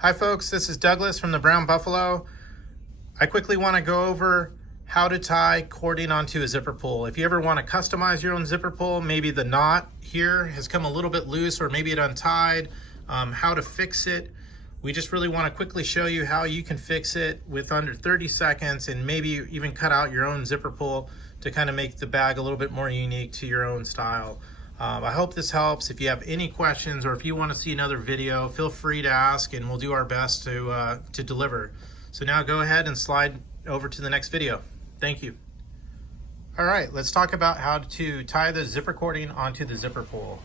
Hi folks, this is Douglas from the Brown Buffalo. I quickly want to go over how to tie cording onto a zipper pull. If you ever want to customize your own zipper pull, maybe the knot here has come a little bit loose or maybe it untied, how to fix it. We just really want to quickly show you how you can fix it with under 30 seconds and maybe even cut out your own zipper pull to kind of make the bag a little bit more unique to your own style. I hope this helps. If you have any questions or if you want to see another video, feel free to ask and we'll do our best to deliver. So now go ahead and slide over to the next video. Thank you. All right, let's talk about how to tie the zipper cording onto the zipper pull.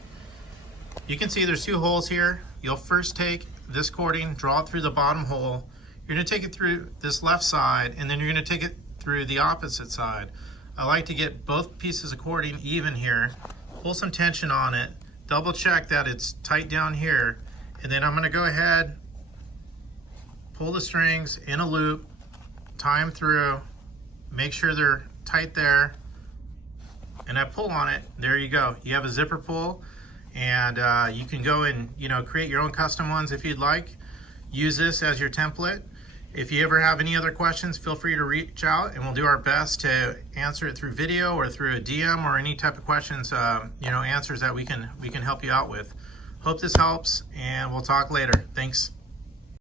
You can see there's two holes here. You'll first take this cording, draw it through the bottom hole. You're gonna take it through this left side and then you're gonna take it through the opposite side. I like to get both pieces of cording even here. Pull some tension on it, double check that it's tight down here, and then I'm gonna go ahead, pull the strings in a loop, tie them through, make sure they're tight there, and I pull on it. There you go. You have a zipper pull, and you can go and create your own custom ones if you'd like. Use this as your template. If you ever have any other questions, feel free to reach out and we'll do our best to answer it through video or through a DM or any type of questions, answers that we can help you out with. Hope this helps and we'll talk later. Thanks.